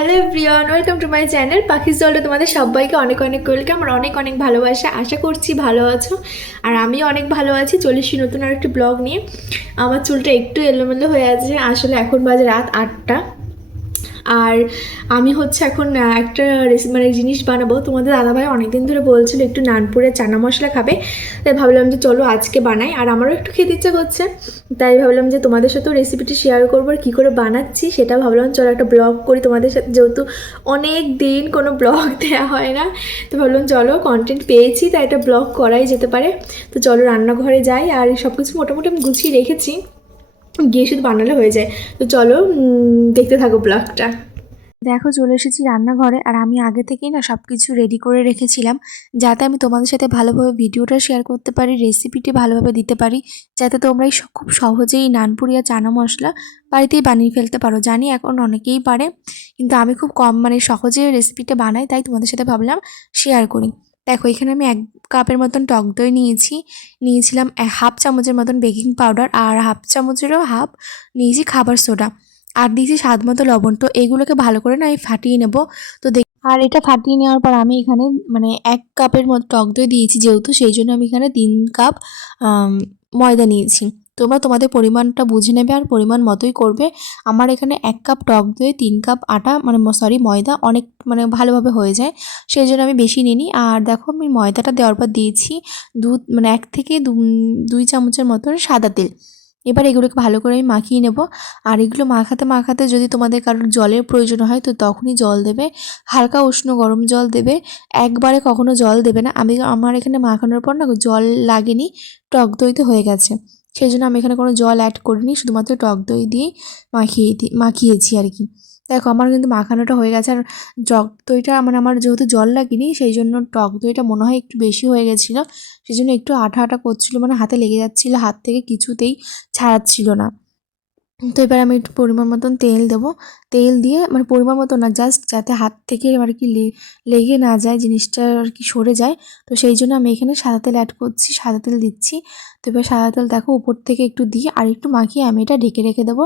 Hello everyone, welcome to my channel পাখির জলটা। তোমাদের সবাইকে অনেক অনেক ওয়েলকাম আর অনেক অনেক ভালোবাসা। আশা করছি ভালো আছো আর আমিও অনেক ভালো আছি। চলে এসেছি নতুন আর একটি ব্লগ নিয়ে। আমার চুলটা একটু এলোমেলো হয়ে আছে, আসলে এখন বাজে রাত 8টা। আর আমি হচ্ছে এখন একটা মানে জিনিস বানাবো। তোমাদের দাদাভাই অনেকদিন ধরে বলছিল একটু নানপুরের চানা মশলা খাবে, তাই ভাবলাম যে চলো আজকে বানাই। আর আমারও একটু খেতে ইচ্ছা করছে, তাই ভাবলাম যে তোমাদের সাথেও রেসিপিটি শেয়ার করবো আর কী করে বানাচ্ছি সেটা ভাবলাম চলো একটা ব্লগ করি তোমাদের সাথে, যেহেতু অনেক দিন কোনো ব্লগ দেওয়া হয় না। তো ভাবলাম চলো কন্টেন্ট পেয়েছি তাই একটা ব্লগ করাই যেতে পারে। তো চলো রান্নাঘরে যাই, আর সব কিছু মোটামুটি আমি গুছিয়ে রেখেছি, গিয়ে শুধু বানালে হয়ে যায়। তো চলো দেখতে থাকো ব্লগটা। দেখো চলে এসেছি রান্নাঘরে, আর আমি আগে থেকেই না সব কিছু রেডি করে রেখেছিলাম, যাতে আমি তোমাদের সাথে ভালোভাবে ভিডিওটা শেয়ার করতে পারি, রেসিপিটি ভালোভাবে দিতে পারি, যাতে তোমরা খুব সহজেই নানপুরি আর চানা মশলা বাড়িতেই বানিয়ে ফেলতে পারো। জানি এখন অনেকেই পারে, কিন্তু আমি খুব কম মানে সহজে রেসিপিটা বানাই, তাই তোমাদের সাথে ভাবলাম শেয়ার করি। দেখো এখানে আমি 1 কাপের মতন টক দই নিয়েছিলাম 1/2 চামচের মতন বেকিং পাউডার, আর 1/2 চামচেরও হাফ নিয়েছি খাবার সোডা, আর দিয়েছি স্বাদ মতো লবণ। তো এগুলোকে ভালো করে না আমি ফাটিয়ে নেব। তো আর এটা ফাটিয়ে নেওয়ার পর আমি এখানে মানে 1 কাপের মতো টক দই দিয়েছি, যেহেতু সেই জন্য আমি এখানে 3 কাপ ময়দা নিয়েছি। তোমরা তোমাদের পরিমাণটা বুঝে নেবে আর পরিমাণ মতোই করবে। আমার এখানে 1 কাপ টক দই 3 কাপ আটা মানে ময়দা অনেক মানে ভালোভাবে হয়ে যায়, সেই জন্য আমি বেশি নিইনি। আর দেখো আমি ময়দাটা দেওয়ার পর দিয়েছি মানে 1 থেকে 2 চামচের মতন সাদা তেল। এবার এগুলোকে ভালো করে আমি মাখিয়ে নেব। আর এগুলো মাখাতে মাখাতে যদি তোমাদের কারোর জলের প্রয়োজন হয় তো তখনই জল দেবে, হালকা উষ্ণ গরম জল দেবে, একবারে কখনো জল দেবে না। আমার এখানে মাখানোর পর না জল লাগেনি, টক দইতে হয়ে গেছে, সেই জন্য আমি এখানে কোনো জল অ্যাড করিনি, শুধুমাত্র টক দই দিয়েই মাখিয়েছি আর কি। দেখো আমার কিন্তু মাখানোটা হয়ে গেছে। আর টক দইটা মানে আমার যেহেতু জল লাগেনি, সেই জন্য টক দইটা মনে হয় একটু বেশি হয়ে গেছিলো, সেই জন্য একটু আঠা আঠা করছিলো, মানে হাতে লেগে যাচ্ছিলো, হাত থেকে কিছুতেই ছাড়াচ্ছিল না। তো এবার আমি একটু পরিমাণ মতন তেল দেবো। তেল দিয়ে মানে পরিমাণ মতো না, জাস্ট যাতে হাত থেকে আর কি লেগে না যায়, জিনিসটা আর কি সরে যায়। তো সেই জন্য আমি এখানে সাদা তেল অ্যাড করছি, সাদা তেল দিচ্ছি। তো এবার সাদা তেল দেখো উপর থেকে একটু দিয়ে আর একটু মাখিয়ে আমি এটা ঢেকে রেখে দেবো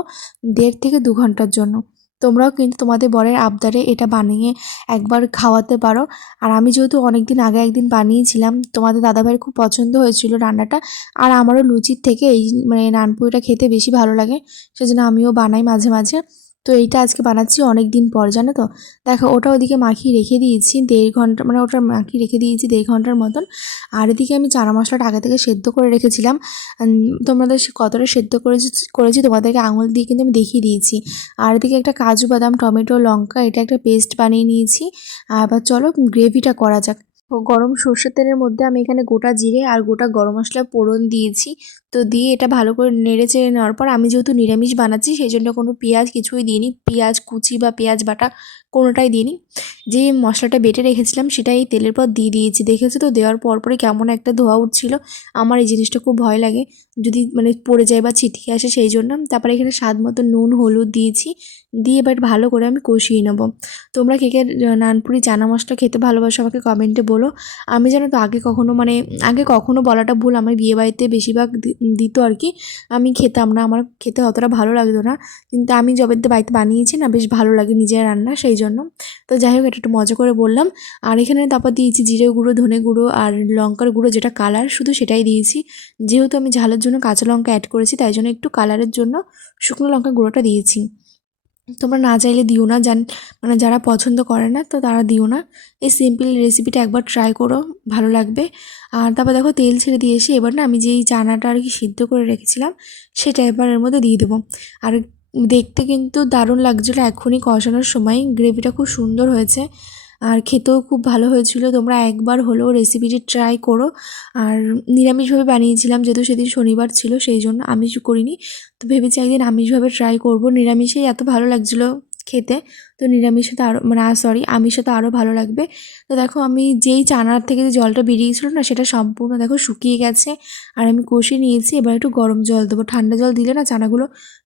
1.5 থেকে 2 ঘন্টার জন্য। তোমরাও কিন্তু তোমাদের বরের আবদারে এটা বানিয়ে একবার খাওয়াতে পারো। আর আমি যেহেতু অনেক দিন আগে একদিন বানিয়েছিলাম, তোমাদের দাদাভাইয়ের খুব পছন্দ হয়েছিল রান্নাটা, আর আমারও লুচির থেকে এই মানে নানপুরিটা খেতে বেশি ভালো লাগে, সেজন্য আমিও বানাই মাঝে মাঝে। তো এইটা আজকে বানাচ্ছি অনেক দিন পর, জানো তো। দেখো ওটা ওদিকে মাখিয়ে রেখে দিয়েছি 1.5 ঘন্টা, মানে ওটা মাখিয়ে রেখে দিয়েছি 1.5 ঘন্টার মতন। আর এদিকে আমি চানা মশলাটা আগে থেকে সেদ্ধ করে রেখেছিলাম। তোমাদের কতটা সেদ্ধ করেছি তোমাদেরকে আঙুল দিয়ে কিন্তু আমি দেখিয়ে দিয়েছি। আর এদিকে একটা কাজু বাদাম টমেটো লঙ্কা এটা একটা পেস্ট বানিয়ে নিয়েছি। আর এবার চলো গ্রেভিটা করা যাক। গরম সর্ষের তেলের মধ্যে আমি এখানে গোটা জিরে আর গোটা গরম মশলা ফোড়ন দিয়েছি। তো দিয়ে এটা ভালো করে নেড়ে চেড়ে নেওয়ার পর, আমি যেহেতু নিরামিষ বানাচ্ছি সেই জন্য কোনো পেঁয়াজ কিছুই দিইনি, পেঁয়াজ কুচি বা পেঁয়াজ বাটা কোনোটাই দিইনি। যে মশলাটা বেটে রেখেছিলাম সেটা এই তেলের পর দিয়ে দিয়েছি। দেখেছো তো দেওয়ার পরপরই কেমন একটা ধোয়া উঠছিল। আমার এই জিনিসটা খুব ভয় লাগে যদি মানে পড়ে যায় বা ছিটকে আসে, সেই জন্য। তারপরে এখানে স্বাদ মতো নুন হলুদ দিয়েছি, দিয়ে এবার ভালো করে আমি কষিয়ে নেব। তোমরা কে কে নানপুরি চানা মশলা খেতে ভালোবাসো আমাকে কমেন্টে বলো। আমি জানো তো আগে কখনো বলাটা ভুল, আমার বিয়েবাড়িতে বেশিরভাগ দিত আর কি, আমি খেতাম না, আমার খেতে অতটা ভালো লাগতো না। কিন্তু আমি যবে বাড়িতে বানিয়েছি না, বেশ ভালো লাগে নিজের রান্না, সেই জন্য। তো যাই হোক এটা একটু মজা করে বললাম। আর এখানে তারপর দিয়েছি জিরে গুঁড়ো ধনে গুঁড়ো আর লঙ্কার গুঁড়ো, যেটা কালার শুধু সেটাই দিয়েছি। যেহেতু আমি ঝালের জন্য কাঁচা লঙ্কা অ্যাড করেছি, তাই জন্য একটু কালারের জন্য শুকনো লঙ্কা গুঁড়োটা দিয়েছি। তোমরা না চাইলে দিও না, মানে যারা পছন্দ করে না তো তারা দিও না। এই সিম্পল রেসিপিটা একবার ট্রাই করো, ভালো লাগবে। আর তারপর দেখো তেল ছেড়ে দিয়েছি, এবার না আমি যেই চানাটা আর কি সিদ্ধ করে রেখেছিলাম সেটা এবার এর মধ্যে দিয়ে দেবো। আর দেখতে কিন্তু দারুণ লাগছিলো, এখনই কষানোর সময় গ্রেভিটা খুব সুন্দর হয়েছে, আর খেতেও খুব ভালো হয়েছিল। তোমরা একবার হলেও রেসিপিটি ট্রাই করো। আর নিরামিষভাবে বানিয়েছিলাম, যেহেতু সেদিন শনিবার ছিল সেই জন্য আমিষ করিনি। তো ভেবেছি একদিন আমিষভাবে ট্রাই করব, নিরামিষেই এত ভালো লাগছিলো খেতে, তো নিরামিষে তো আরও মানে সরি আমিষে তো আরও ভালো লাগবে। তো দেখো আমি যেই চানার থেকে যে জলটা বেরিয়েছিলো না সেটা সম্পূর্ণ দেখো শুকিয়ে গেছে, আর আমি কষিয়ে নিয়েছি। এবার একটু গরম জল দেবো, ঠান্ডা জল দিলে না চানাগুলো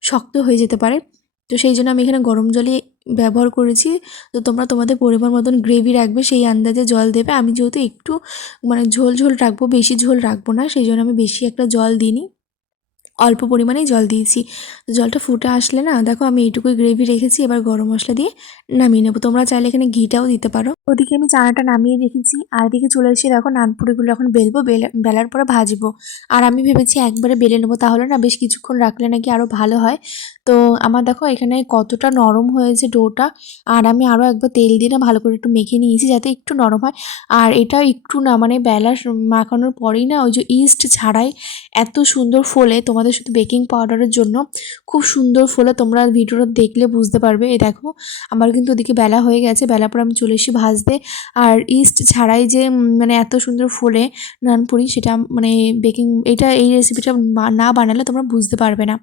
শক্ত হয়ে যেতে পারে, তো সেই জন্য আমি এখানে গরম জলই ব্যবহার করেছি। তো তোমরা তোমাদের পরিমাণ মতন গ্রেভি রাখবে, সেই আন্দাজে জল দেবে। আমি যেহেতু একটু মানে ঝোল ঝোল রাখবো, বেশি ঝোল রাখবো না, সেই জন্য আমি বেশি একটা জল দিইনি, অল্প পরিমাণেই জল দিয়েছি। তো জলটা ফুটে আসলে না দেখো আমি এইটুকুই গ্রেভি রেখেছি, এবার গরম মশলা দিয়ে নামিয়ে নেবো। তোমরা চাইলে এখানে ঘিটাও দিতে পারো। ওদিকে আমি চানাটা নামিয়ে রেখেছি, আর এদিকে চলে এসে দেখো নানপুরিগুলো এখন বেলবো, বেলার পরে ভাজবো। আর আমি ভেবেছি একবারে বেলে নেবো, তাহলে না বেশ কিছুক্ষণ রাখলে নাকি আরও ভালো হয়। তো আমার দেখো এখানে কতটা নরম হয়েছে ডোটা, আর আমি আরও একবার তেল দিয়ে না ভালো করে একটু মেখে নিয়েছি যাতে একটু নরম হয়। আর এটা একটু না মানে বেলা মাখানোর পরেই না ওই যে ইস্ট ছাড়াই এত সুন্দর ফোলে, তোমাদের শুধু বেকিং পাউডারের জন্য খুব সুন্দর ফোলে, তোমরা ভিডিওটা দেখলে বুঝতে পারবে। এই দেখো আমার কিন্তু ওদিকে বেলা হয়ে গেছে, বেলার পর আমি চলে এসেছি ভাজতে। আর ইস্ট ছাড়াই যে মানে এত সুন্দর ফোলে নানপুরি, সেটা মানে এই রেসিপিটা না বানালে তোমরা বুঝতে পারবে না।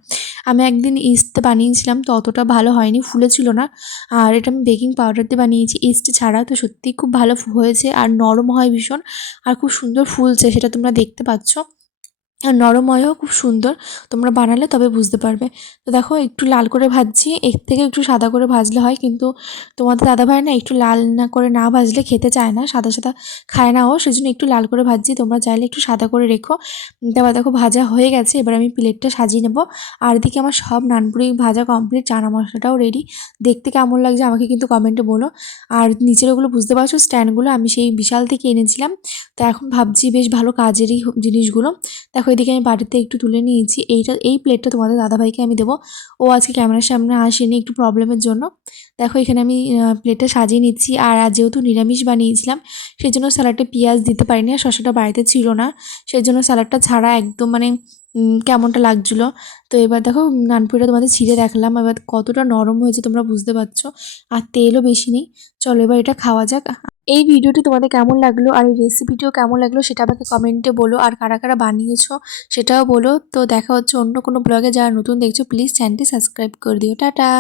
আমি একদিন ইস্টে বানিয়েছিলাম, তো অতটা ভালো হয়নি, ফুলেছিল না। আর এটা আমি বেকিং পাউডার দিয়ে বানিয়েছি ইস্ট ছাড়া, তো সত্যিই খুব ভালো হয়েছে আর নরম হয় ভীষণ, আর খুব সুন্দর ফুলছে, সেটা তোমরা দেখতে পাচ্ছ। আর নরমও খুব সুন্দর, তোমরা বানালে তবে বুঝতে পারবে। তো দেখো একটু লাল করে ভাজছি, এর থেকে একটু সাদা করে ভাজলে হয়, কিন্তু তোমাদের দাদাভাই না একটু লাল না করে না ভাজলে খেতে চায় না, সাদা সাদা খায় না ও, সেজন্য একটু লাল করে ভাজছি। তোমরা চাইলে একটু সাদা করে রেখো। তারপর দেখো ভাজা হয়ে গেছে, এবার আমি প্লেটটা সাজিয়ে নেবো। আর এদিকে আমার সব নানপুরি ভাজা কমপ্লিট, চানা মশলাটাও রেডি। দেখতে কেমন লাগছে আমাকে কিন্তু কমেন্টে বলো। আর নিচের ওগুলো বুঝতে পারছো স্ট্যান্ডগুলো আমি সেই বিশাল থেকে এনেছিলাম, তো এখন ভাবছি বেশ ভালো কাজেরই জিনিসগুলো। দেখো এদিকে আমি বাড়িতে একটু তুলে নিয়েছি, এই প্লেটটা তোমাদের দাদাভাইকে আমি দেবো। ও আজকে ক্যামেরার সামনে আসেনি একটু প্রবলেমের জন্য। দেখো এখানে আমি প্লেটটা সাজিয়ে নিচ্ছি। আর আজ যেহেতু নিরামিষ বানিয়েছিলাম, সেই জন্য স্যালাডে পেঁয়াজ দিতে পারিনি, আর শসাটা বাড়িতে ছিল না, সেই জন্য স্যালাডটা ছাড়া একদম মানে কেমনটা লাগছিলো। তো এবার দেখো নানপুরিটা তোমাদের ছিঁড়ে দেখালাম, এবার কতটা নরম হয়েছে তোমরা বুঝতে পারছো, আর তেলও বেশি নেই। চলো এবার এটা খাওয়া যাক। এই ভিডিওটি তোমাদের কেমন লাগলো আর এই রেসিপিটিও কেমন লাগলো সেটা আমাকে কমেন্টে বলো, আর কারা কারা বানিয়েছো সেটাও বলো। তো দেখা হচ্ছে অন্য কোনো ব্লগে, যারা নতুন দেখছো প্লিজ চ্যানেলটি সাবস্ক্রাইব করে দিও। টাটা।